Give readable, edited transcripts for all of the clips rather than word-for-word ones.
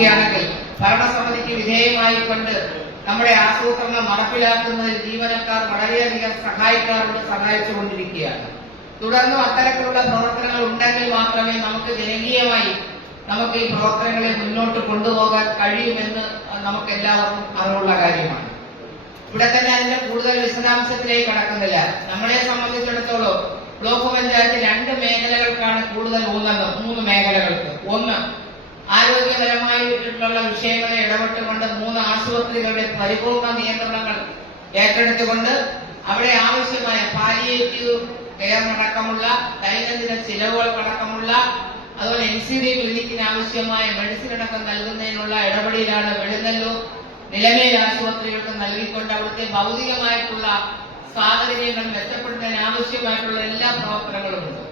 ഇരിക്കുകയാണെങ്കിൽ ഭരണസമിതിക്ക് വിധേയമായിക്കൊണ്ട് നമ്മുടെ ആസൂത്രണം നടപ്പിലാക്കുന്നതിൽ ജീവനക്കാർ വളരെയധികം സഹായിച്ചുകൊണ്ടിരിക്കുകയാണ്. തുടർന്നും അത്തരത്തിലുള്ള പ്രവർത്തനങ്ങൾ ഉണ്ടെങ്കിൽ മാത്രമേ നമുക്ക് ജനകീയമായി നമുക്ക് ഈ പ്രവർത്തനങ്ങളെ മുന്നോട്ട് കൊണ്ടുപോകാൻ കഴിയുമെന്ന് നമുക്ക് എല്ലാവർക്കും അറിവുള്ള കാര്യമാണ്. ഇവിടെ തന്നെ അതിന്റെ കൂടുതൽ വിശദാംശത്തിലേക്ക് കടക്കുന്നില്ല. നമ്മളെ സംബന്ധിച്ചിടത്തോളം ബ്ലോക്ക് പഞ്ചായത്ത് 2 മേഖലകൾക്കാണ് കൂടുതൽ ഊന്നുന്നത്. 3 മേഖലകൾക്ക്. ഒന്ന്, ആരോഗ്യപരമായിട്ടുള്ള വിഷയങ്ങളെ ഇടപെട്ടുകൊണ്ട് 3 ആശുപത്രികളുടെ പരിപൂർണ നിയന്ത്രണങ്ങൾ ഏറ്റെടുത്തുകൊണ്ട് അവിടെ ആവശ്യമായ പാലിയേറ്റീവ് കെയർ അടക്കമുള്ള ദൈനംദിന ചിലവുകൾക്കടക്കമുള്ള അതുപോലെ NCD ക്ലിനിക്കിന് ആവശ്യമായ മെഡിസിൻ അടക്കം നൽകുന്നതിനുള്ള ഇടപെടലാണ് വെളുന്നല്ലൂർ നിലമേൽ ആശുപത്രികൾക്ക് നൽകിക്കൊണ്ട് അവിടുത്തെ ഭൗതികമായിട്ടുള്ള സാഹചര്യങ്ങൾ മെച്ചപ്പെടുന്നതിന് ആവശ്യമായിട്ടുള്ള എല്ലാ പ്രവർത്തനങ്ങളുമുണ്ട്.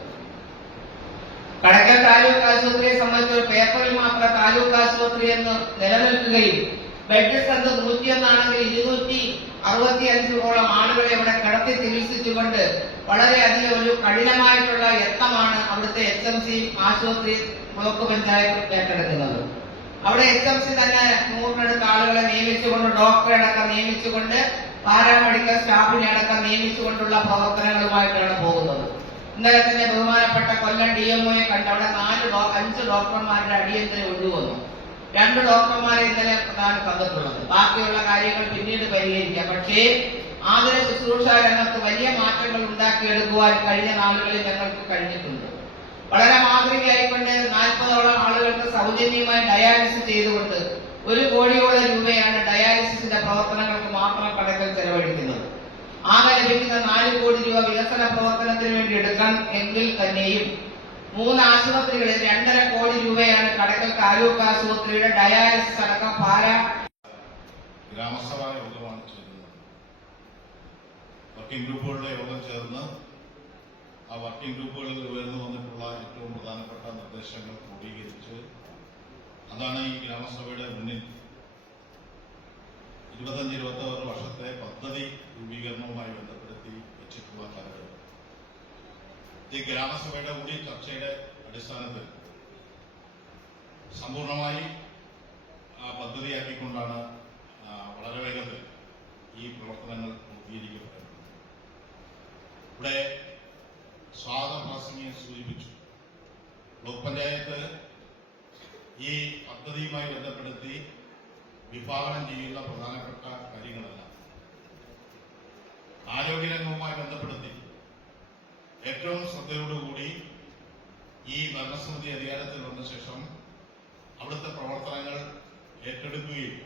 കടയ്ക്കൽ താലൂക്ക് ആശുപത്രിയെ സംബന്ധിച്ച് ഒരു പേപ്പറിൽ മാത്രം താലൂക്ക് ആശുപത്രി എന്ന് നിലനിൽക്കുകയും ബെഡ് സ്ട്രെങ്ത് 101 ആണെങ്കിൽ 265ഓളം ആളുകളെ അവിടെ കിടത്തി ചികിത്സിച്ചുകൊണ്ട് വളരെയധികം ഒരു കഠിനമായിട്ടുള്ള യത്നമാണ് അവിടുത്തെ HMC ആശുപത്രി ബ്ലോക്ക് പഞ്ചായത്ത് ഏറ്റെടുക്കുന്നത്. അവിടെ HMC തന്നെ 100 ആളുകളെ നിയമിച്ചുകൊണ്ട് ഡോക്ടറെ അടക്കം നിയമിച്ചുകൊണ്ട് പാരാമെഡിക്കൽ സ്റ്റാഫിനെ അടക്കം നിയമിച്ചുകൊണ്ടുള്ള പ്രവർത്തനങ്ങളുമായിട്ടാണ് പോകുന്നത്. ഇന്നലെ തന്നെ ബഹുമാനപ്പെട്ട കൊല്ലം DMOയെ കണ്ട് അവിടെ 5 ഡോക്ടർമാരുടെ അടിയന്തര ഒഴിവുവന്നു. 2 ഡോക്ടർമാരെ ഇന്നലെ പ്രധാനം തന്നിട്ടുള്ളത്. ബാക്കിയുള്ള കാര്യങ്ങൾ പിന്നീട് പരിഹരിക്കാം. പക്ഷേ ആതുര ശുശ്രൂഷ രംഗത്ത് വലിയ മാറ്റങ്ങൾ ഉണ്ടാക്കിയെടുക്കുവാൻ കഴിഞ്ഞ നാളുകളിൽ ഞങ്ങൾക്ക് കഴിഞ്ഞിട്ടുണ്ട്. വളരെ മാതൃകയായിക്കൊണ്ട് 40ഓളം ആളുകൾക്ക് സൗജന്യമായി ഡയാലിസിസ് ചെയ്തുകൊണ്ട് 1 കോടിയോളം രൂപയാണ് ഡയാലിസിസിന്റെ പ്രവർത്തനങ്ങൾക്ക് മാത്രം കടക്കൽ ചെലവഴിക്കുന്നത്. ആകെ ലഭിക്കുന്ന 4 കോടി രൂപ വികസന പ്രവർത്തനത്തിന് വേണ്ടി എടുക്കാൻ എങ്കിൽ തന്നെയും 3 ആശുപത്രികളിൽ 2.5 കോടി രൂപയാണ് കടക്കൽ താലൂക്ക് ആശുപത്രിയുടെ ഡയാലിസിസ് അടക്കം ഗ്രാമസഭാ യോഗമാണ് ചേരുന്നത്. വർക്കിംഗ് ഗ്രൂപ്പുകളുടെ യോഗം ചേർന്ന് ആ വർക്കിംഗ് ഗ്രൂപ്പുകളിൽ ഉയർന്നു വന്നിട്ടുള്ള ഏറ്റവും പ്രധാനപ്പെട്ട നിർദ്ദേശങ്ങൾ ക്രോഡീകരിച്ച് അതാണ് ഈ ഗ്രാമസഭയുടെ മുന്നിൽ 25-26 വർഷത്തെ പദ്ധതി രൂപീകരണവുമായി ബന്ധപ്പെടുത്തി വെച്ചിട്ടുള്ള കരട് ഈ ഗ്രാമസഭയുടെ കൂടി ചർച്ചയുടെ അടിസ്ഥാനത്തിൽ സമ്പൂർണമായി പദ്ധതിയാക്കിക്കൊണ്ടാണ് വളരെ വേഗത്തിൽ ഈ പ്രവർത്തനങ്ങൾ പൂർത്തീകരിക്കപ്പെട്ടത്. ഇവിടെ സ്വാഗത പ്രാസംഗികൻ സൂചിപ്പിച്ചു, ബ്ലോക്ക് പഞ്ചായത്ത് ഈ പദ്ധതിയുമായി ബന്ധപ്പെടുത്തി വിഭാവനം ചെയ്യുന്ന പ്രധാനപ്പെട്ട കാര്യങ്ങളെല്ലാം ആരോഗ്യരംഗവുമായി ബന്ധപ്പെടുത്തി ഏറ്റവും ശ്രദ്ധയോടുകൂടി ഈ ഭരണസമിതി അധികാരത്തിൽ വന്ന ശേഷം അവിടുത്തെ പ്രവർത്തനങ്ങൾ ഏറ്റെടുക്കുകയും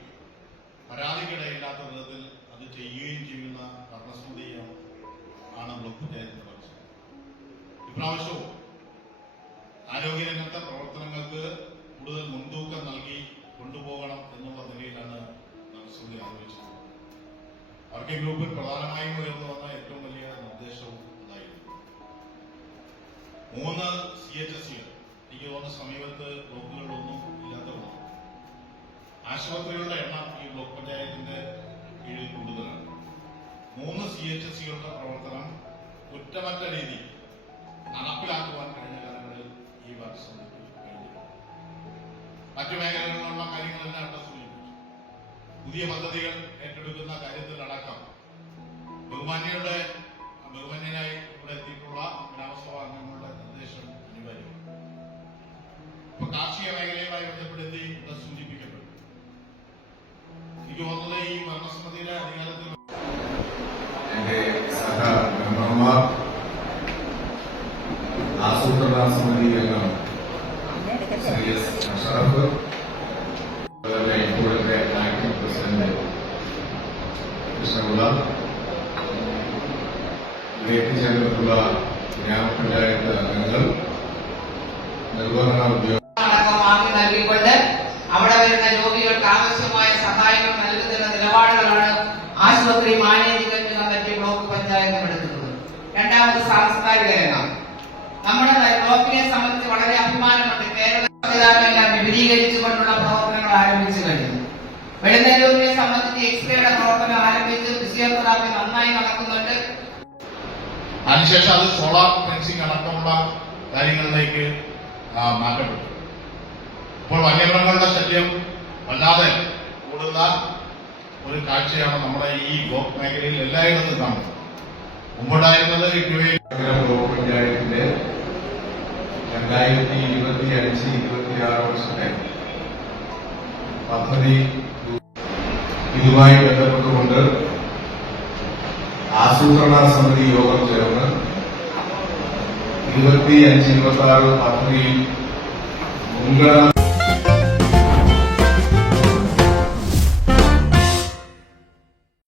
പരാതിക്കിടയില്ലാത്ത വിധത്തിൽ അത് ചെയ്യുകയും ചെയ്യുന്ന ഭരണസമിതിയാണ് ബ്ലോക്ക് പഞ്ചായത്തിന്റെ ഭരണസമിതി. ഇപ്രാവശ്യവും ആരോഗ്യരംഗത്തെ പ്രവർത്തനങ്ങൾക്ക് കൂടുതൽ മുൻതൂക്കം നൽകി കൊണ്ടുപോകണം എന്നുള്ള നിലയിലാണ് ഭരണസമിതി ആലോചിച്ചത്. വർക്കിംഗ് ഗ്രൂപ്പിൽ പ്രധാനമായും ഉയർന്നു വന്ന ഏറ്റവും വലിയ നിർദ്ദേശവും ഉണ്ടായിരുന്നു. 3 CHSകൾ എനിക്ക് തോന്നുന്ന സമീപത്ത് ബ്ലോക്കുകളിലൊന്നും ഇല്ലാത്തതാണ്. ആശുപത്രികളുടെ എണ്ണം ഈ ബ്ലോക്ക് പഞ്ചായത്തിന്റെ കീഴിൽ കൂടുതലാണ്. 3 CHSകളുടെ പ്രവർത്തനം കുറ്റമറ്റ രീതി നടപ്പിലാക്കുവാൻ കഴിഞ്ഞ കാലങ്ങളിൽ ഈ ഭരണസമിതിക്ക് കഴിഞ്ഞിട്ടുണ്ട്. മറ്റു മേഖലകളിലുള്ള കാര്യങ്ങളെല്ലാം അവിടെ സൂചിപ്പിച്ചു. പുതിയ പദ്ധതികൾ ഏറ്റെടുക്കുന്ന കാര്യത്തിലടക്കം ബഹുമാന്യനായി ഇവിടെ എത്തിയിട്ടുള്ള ഗ്രാമസഭാ അംഗങ്ങളുടെ നിർദ്ദേശം അനിവാര്യമാണ്. ഇപ്പൊ കാർഷിക മേഖലയുമായി ബന്ധപ്പെടുത്തി ഇവിടെ സൂചിപ്പിക്കപ്പെട്ടു. എനിക്ക് തോന്നുന്നത് ഈ ഭരണസമിതിയുടെ അധികാരത്തിൽ ആസൂത്രണ സമിതി അംഗം ശ്രീ എസ് അഷറഫ്, ഇപ്പോഴത്തെ ആക്ടിംഗ് പ്രസിഡന്റ് കൃഷ്ണപിള്ള, ചേർന്നിട്ടുള്ള ഗ്രാമപഞ്ചായത്ത് അംഗങ്ങൾ, നിർവഹണ ഉദ്യോഗസ്ഥർ നൽകിക്കൊണ്ട് അവിടെ വരുന്ന രോഗികൾക്ക് ആവശ്യമായ സഹായങ്ങൾ നൽകുന്ന നിലപാടുകളാണ് ആശുപത്രി മാനേജ്മെന്റ് കമ്മിറ്റി ബ്ലോക്ക് പഞ്ചായത്ത് എടുക്കുന്നത്. രണ്ടാമത് സാംസ്കാരിക രംഗം. നമ്മുടെ ബ്ലോക്കിനെ സംബന്ധിച്ച് വളരെ അഭിമാനമുണ്ട്. കേരള സംവിധാനമെല്ലാം വിപുലീകരിച്ചുകൊണ്ടുള്ള പ്രവർത്തനങ്ങൾ ആരംഭിച്ചു കഴിഞ്ഞു. വെളുന്നല്ലൂരിനെ സംബന്ധിച്ച് എക്സ്റേയുടെ പ്രവർത്തനം ആരംഭിച്ച് ഫിസിയോതെറാപ്പി നന്നായി നടക്കുന്നുണ്ട്. അതിനുശേഷം അത് സോളാർ ഫെൻസിംഗ് അടക്കമുള്ള കാര്യങ്ങളിലേക്ക് മാറ്റപ്പെട്ടു. ഇപ്പോൾ വന്യമൃഗങ്ങളുടെ ശല്യം വല്ലാതെ കൂടുന്ന ഒരു കാഴ്ചയാണ് നമ്മുടെ ഈ ബ്ലോക്ക് മേഖലയിൽ എല്ലായിടത്തും കാണുന്നത്. മുമ്പുണ്ടായിരുന്നത് ഇട്ടുവയിൽ ബ്ലോക്ക് പഞ്ചായത്തിന്റെ 2025-26 വർഷത്തെ പദ്ധതി ഇതുമായി ബന്ധപ്പെട്ടുകൊണ്ട് ആസൂത്രണ സമിതി യോഗം ചേർന്ന് 25-26 പദ്ധതി മുൻഗണന